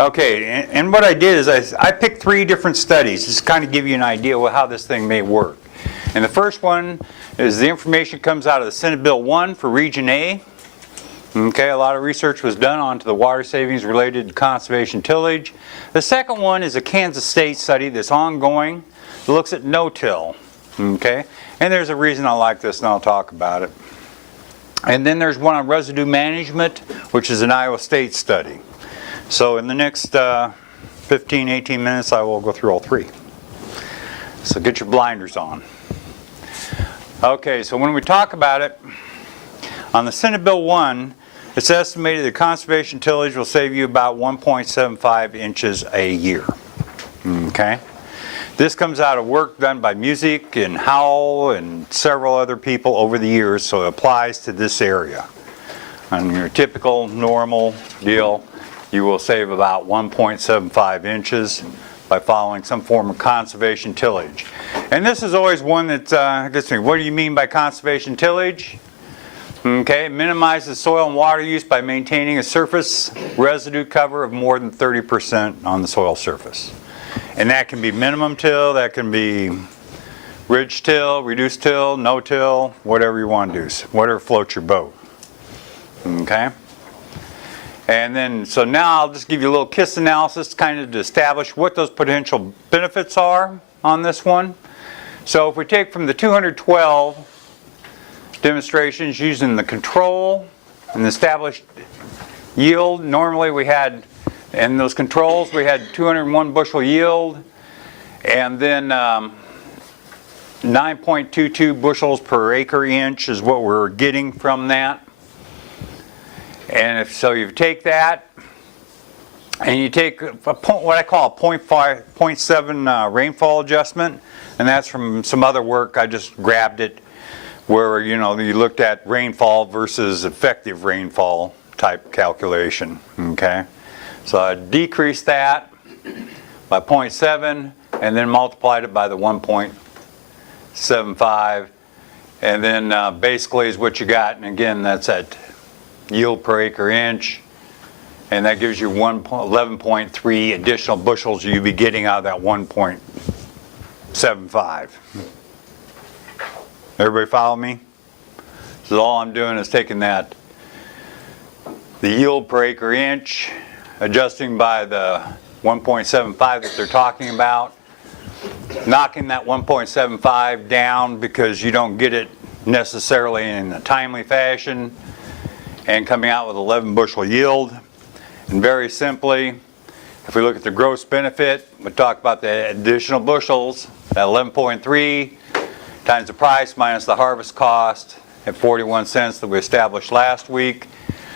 Okay, and what I did is I picked 3 different studies just to kind of give you an idea of how this thing may work. And the first one is the information comes out of the Senate Bill 1 for Region A. Okay, a lot of research was done onto the water savings related to conservation tillage. The second one is a Kansas State study that's ongoing. It looks at no-till. Okay, and there's a reason I like this, and I'll talk about it. And then there's one on residue management, which is an Iowa State study. So in the next 15, 18 minutes, I will go through all 3. So get your blinders on. Okay, so when we talk about it, on the Senate Bill 1, it's estimated that conservation tillage will save you about 1.75 inches a year. Okay? This comes out of work done by Music and Howell and several other people over the years, so it applies to this area. On your typical normal deal, you will save about 1.75 inches by following some form of conservation tillage. And this is always one that gets me. What do you mean by conservation tillage? Okay, it minimizes soil and water use by maintaining a surface residue cover of more than 30% on the soil surface. And that can be minimum till, that can be ridge till, reduced till, no-till, whatever you want to do, whatever floats your boat. Okay? And then, so now I'll just give you a little KISS analysis kind of to establish what those potential benefits are on this one. So if we take from the 212 demonstrations using the control and the established yield, normally we had, in those controls we had 201 bushel yield, and then 9.22 bushels per acre inch is what we're getting from that. And if so, you take that and you take what I call a 0.7 rainfall adjustment, and that's from some other work. I just grabbed it where you looked at rainfall versus effective rainfall type calculation. Okay, so I decreased that by 0.7 and then multiplied it by the 1.75, and then basically is what you got. And again, that's at yield per acre inch, and that gives you 11.3 additional bushels you'll be getting out of that 1.75. Everybody follow me? So all I'm doing is taking the yield per acre inch, adjusting by the 1.75 that they're talking about, knocking that 1.75 down because you don't get it necessarily in a timely fashion, and coming out with 11 bushel yield. And very simply, if we look at the gross benefit, we talk about the additional bushels, that 11.3 times the price minus the harvest cost at 41 cents that we established last week.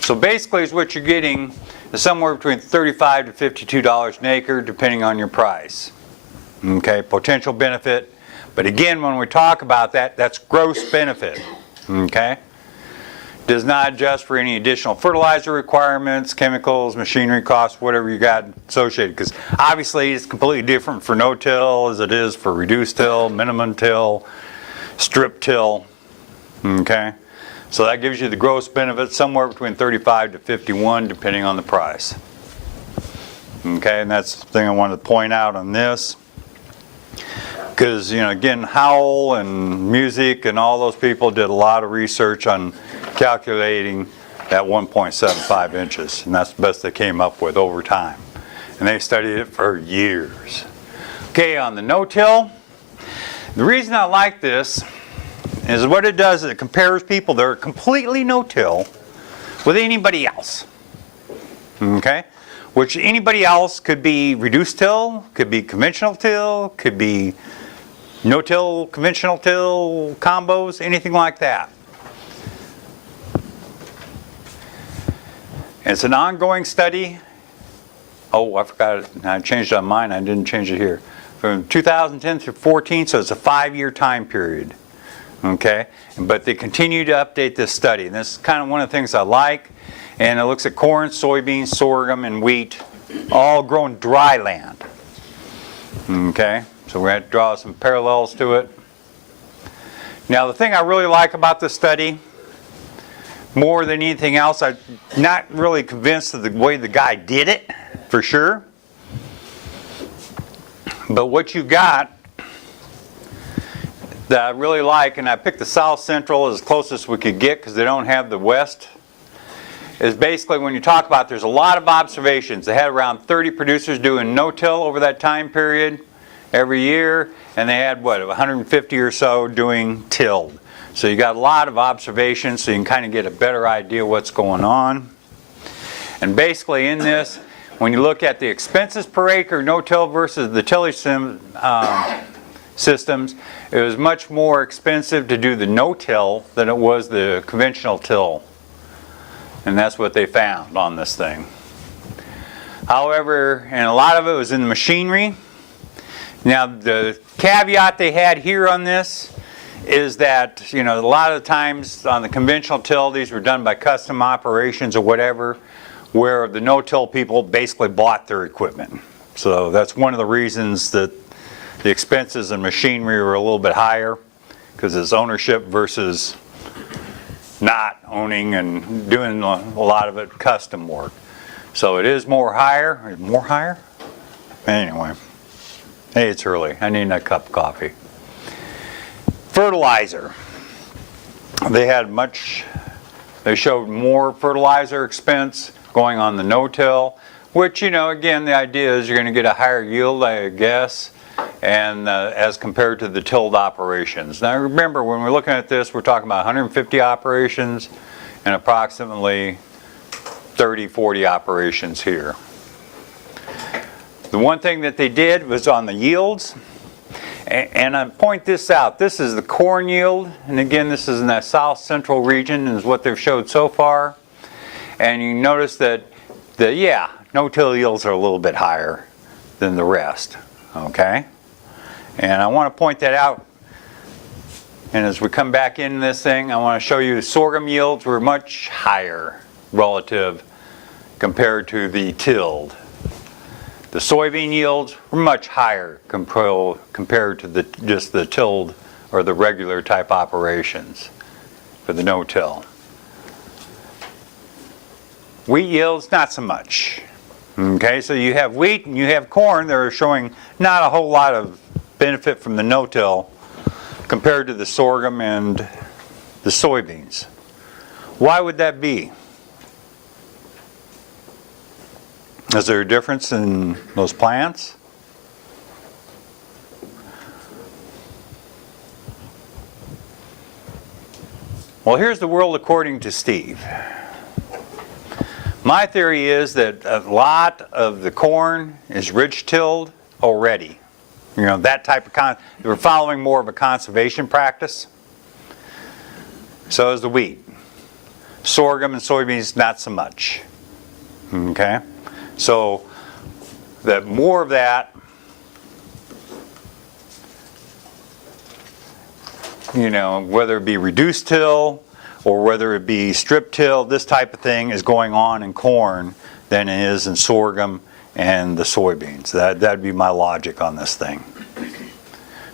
So basically is what you're getting is somewhere between $35 to $52 an acre depending on your price. Okay, potential benefit. But again, when we talk about that, that's gross benefit. Okay? Does not adjust for any additional fertilizer requirements, chemicals, machinery costs, whatever you got associated. Because obviously it's completely different for no-till as it is for reduced till, minimum till, strip till. Okay, so that gives you the gross benefit somewhere between 35 to 51 depending on the price. Okay, and that's the thing I wanted to point out on this. Because again, Howell and Music and all those people did a lot of research on calculating that 1.75 inches, and that's the best they came up with over time, and they studied it for years. Okay, on the no-till, the reason I like this is what it does is it compares people that are completely no-till with anybody else. Okay, which anybody else could be reduced till, could be conventional till, could be no-till, conventional till combos, anything like that. It's an ongoing study. Oh, I forgot it. I changed it on mine. I didn't change it here. From 2010 through 14, so it's a 5-year time period. Okay, but they continue to update this study, and this is kind of one of the things I like. And it looks at corn, soybeans, sorghum, and wheat, all grown dry land. Okay, so we're going to draw some parallels to it. Now, the thing I really like about this study, more than anything else, I'm not really convinced of the way the guy did it, for sure. But what you got that I really like, and I picked the South Central as closest we could get because they don't have the West, is basically when you talk about there's a lot of observations. They had around 30 producers doing no-till over that time period every year, and they had, what, 150 or so doing tilled. So you got a lot of observations, so you can kind of get a better idea what's going on. And basically in this, when you look at the expenses per acre no-till versus the tillage systems, it was much more expensive to do the no-till than it was the conventional till. And that's what they found on this thing. However, and a lot of it was in the machinery. Now the caveat they had here on this is that, you know, a lot of times on the conventional till, these were done by custom operations or whatever, where the no-till people basically bought their equipment. So that's one of the reasons that the expenses in machinery were a little bit higher, because it's ownership versus not owning and doing a lot of it custom work. So it is more higher. More higher? Anyway. Hey, it's early. I need a cup of coffee. Fertilizer. They showed more fertilizer expense going on the no-till, which, you know, again, the idea is you're going to get a higher yield, I guess, and as compared to the tilled operations. Now remember, when we're looking at this, we're talking about 150 operations and approximately 30, 40 operations here. The one thing that they did was on the yields, and I point this out. This is the corn yield, and again, this is in that south central region, is what they've showed so far. And you notice that no-till yields are a little bit higher than the rest. Okay? And I want to point that out. And as we come back in this thing, I want to show you the sorghum yields were much higher relative compared to the tilled. The soybean yields were much higher compared to just the tilled or the regular type operations for the no-till. Wheat yields, not so much. Okay, so you have wheat and you have corn that are showing not a whole lot of benefit from the no-till compared to the sorghum and the soybeans. Why would that be? Is there a difference in those plants? Well, here's the world according to Steve. My theory is that a lot of the corn is ridge tilled already. You know, that type of we're following more of a conservation practice. So is the wheat. Sorghum and soybeans, not so much. Okay? So that more of that, you know, whether it be reduced till or whether it be strip till, this type of thing is going on in corn than it is in sorghum and the soybeans. That'd be my logic on this thing.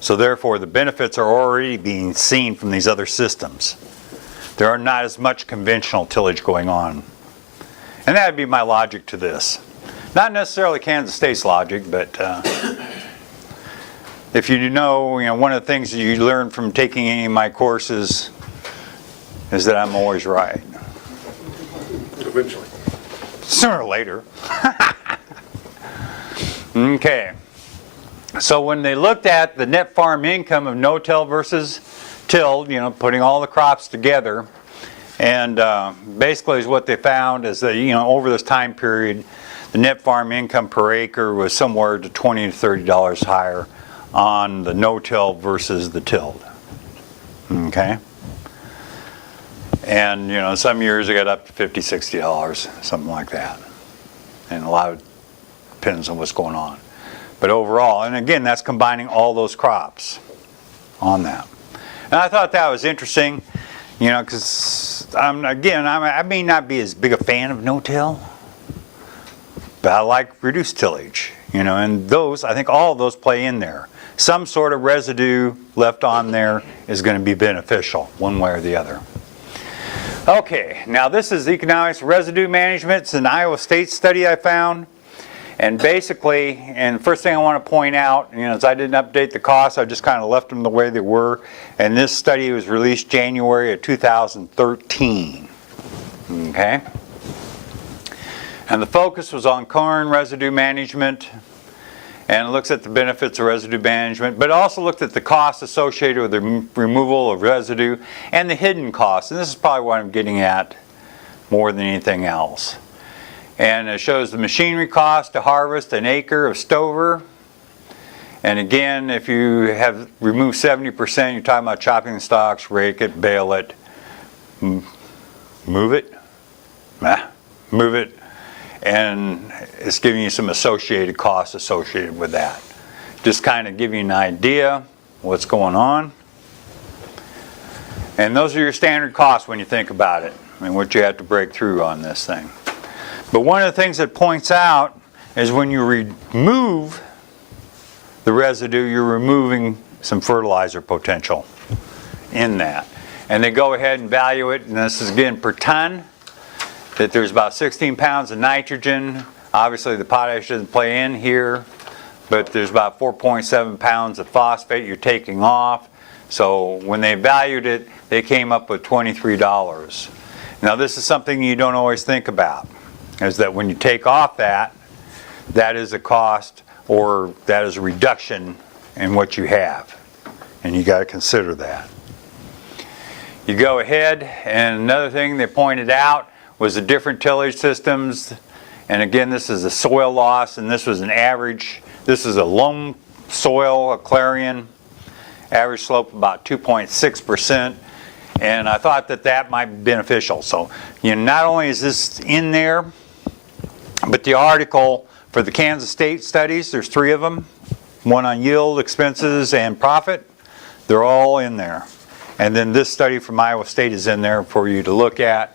So therefore the benefits are already being seen from these other systems. There are not as much conventional tillage going on. And that would be my logic to this. Not necessarily Kansas State's logic, but if you know, one of the things that you learn from taking any of my courses is that I'm always right. Eventually. Sooner or later. Okay. So when they looked at the net farm income of no-till versus tilled, putting all the crops together, and basically is what they found is that, over this time period, the net farm income per acre was somewhere to $20 to $30 higher on the no-till versus the tilled. Okay? And, some years it got up to $50, $60, something like that. And a lot of depends on what's going on. But overall, and again, that's combining all those crops on that. And I thought that was interesting, because I may not be as big a fan of no-till, but I like reduced tillage, and those, I think all of those play in there. Some sort of residue left on there is going to be beneficial one way or the other. Okay, now this is Economics Residue Management. It's an Iowa State study I found. And basically, and first thing I want to point out, is I didn't update the costs, I just kind of left them the way they were. And this study was released January of 2013. Okay? And the focus was on corn residue management, and it looks at the benefits of residue management, but it also looked at the costs associated with the removal of residue and the hidden costs. And this is probably what I'm getting at more than anything else. And it shows the machinery cost to harvest an acre of stover. And again, if you have removed 70%, you're talking about chopping the stalks, rake it, bale it, move it, and it's giving you some associated costs associated with that. Just kind of give you an idea what's going on. And those are your standard costs when you think about it, and what you have to break through on this thing. But one of the things that points out is when you remove the residue, you're removing some fertilizer potential in that. And they go ahead and value it, and this is again per ton, that there's about 16 pounds of nitrogen. Obviously the potash doesn't play in here, but there's about 4.7 pounds of phosphate you're taking off. So when they valued it, they came up with $23. Now this is something you don't always think about, is that when you take off that is a cost, or that is a reduction in what you have. And you got to consider that. You go ahead, and another thing they pointed out was the different tillage systems. And again, this is a soil loss, and this was an average. This is a loam soil, a clarion, average slope about 2.6%. And I thought that might be beneficial. So, not only is this in there, but the article for the Kansas State studies, there's 3 of them, one on yield, expenses, and profit. They're all in there. And then this study from Iowa State is in there for you to look at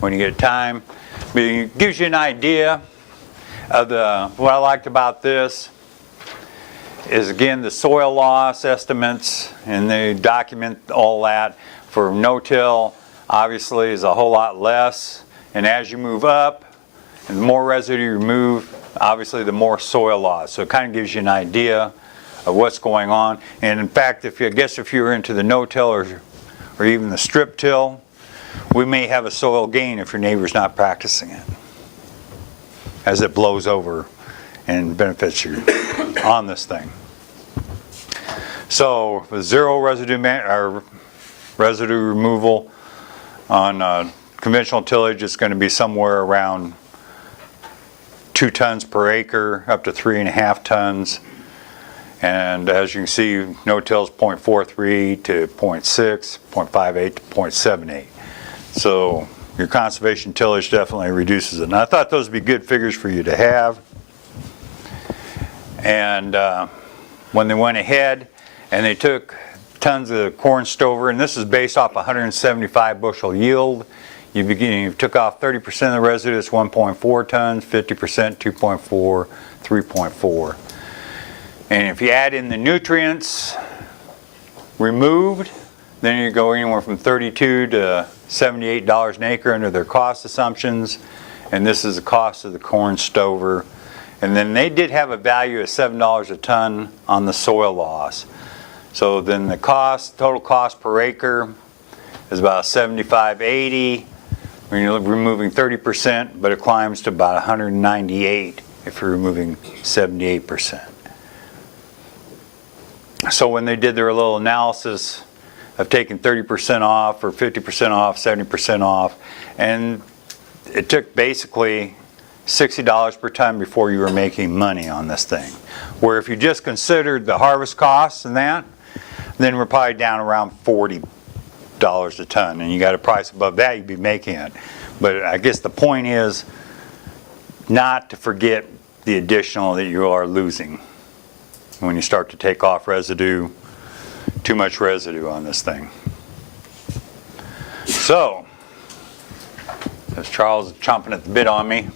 when you get time. But it gives you an idea of what I liked about this is, again, the soil loss estimates, and they document all that. For no-till, obviously, is a whole lot less. And as you move up, and the more residue you remove, obviously the more soil loss. So it kind of gives you an idea of what's going on. And in fact, if you're into the no-till or even the strip till, we may have a soil gain if your neighbor's not practicing it, as it blows over and benefits you on this thing. So with zero residue removal on conventional tillage, it's going to be somewhere around 2 tons per acre, up to 3.5 tons. And as you can see, no-till is 0.43 to 0.6, 0.58 to 0.78. So your conservation tillage definitely reduces it. And I thought those would be good figures for you to have. And when they went ahead and they took tons of corn stover, and this is based off 175 bushel yield. You took off 30% of the residue, it's 1.4 tons, 50%, 2.4, 3.4. And if you add in the nutrients removed, then you go anywhere from $32 to $78 an acre under their cost assumptions. And this is the cost of the corn stover. And then they did have a value of $7 a ton on the soil loss. So then the total cost per acre is about $75.80 when you're removing 30%, but it climbs to about $198 if you're removing 78%. So when they did their little analysis of taking 30% off or 50% off, 70% off, and it took basically $60 per ton before you were making money on this thing. Where if you just considered the harvest costs and that, then we're probably down around $40 a ton, and you got a price above that, you'd be making it. But I guess the point is not to forget the additional that you are losing when you start to take off residue, too much residue on this thing. So, as Charles is chomping at the bit on me,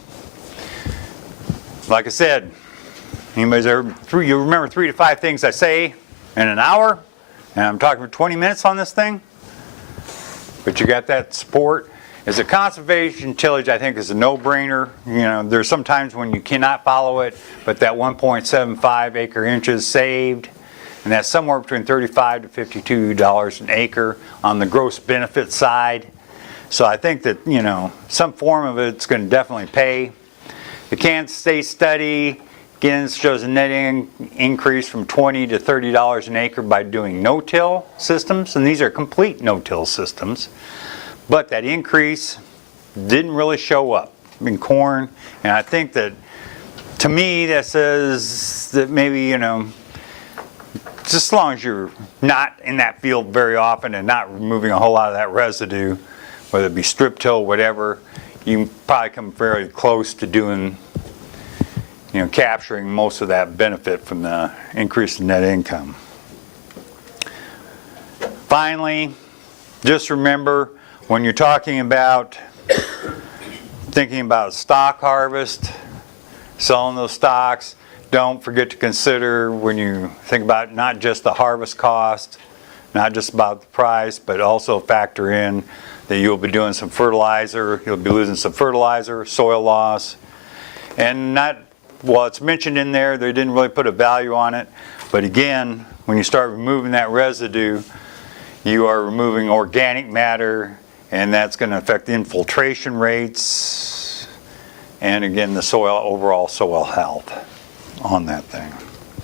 like I said, anybody's ever, you remember 3 to 5 things I say in an hour, and I'm talking for 20 minutes on this thing? But you got that support, As a conservation tillage, I think is a no-brainer. You know, there's some times when you cannot follow it, but that 1.75 acre inches saved, and that's somewhere between $35 to $52 an acre on the gross benefit side. So I think that, you know, some form of it's going to definitely pay. The Kansas State study, again, shows a net increase from $20 to $30 an acre by doing no-till systems, and these are complete no-till systems. But that increase didn't really show up in corn, and I think that, to me, that says that maybe, you know, just as long as you're not in that field very often and not removing a whole lot of that residue, whether it be strip till, whatever, you can probably come fairly close to doing, you know, capturing most of that benefit from the increase in net income. Finally, just remember, when you're talking about thinking about stock harvest, selling those stocks, don't forget to consider when you think about not just the harvest cost, not just about the price, but also factor in that you'll be doing some fertilizer, you'll be losing some fertilizer, soil loss, and not, well, it's mentioned in there, they didn't really put a value on it, but again, when you start removing that residue, you are removing organic matter, and that's going to affect the infiltration rates, and again, the soil, overall soil health on that thing.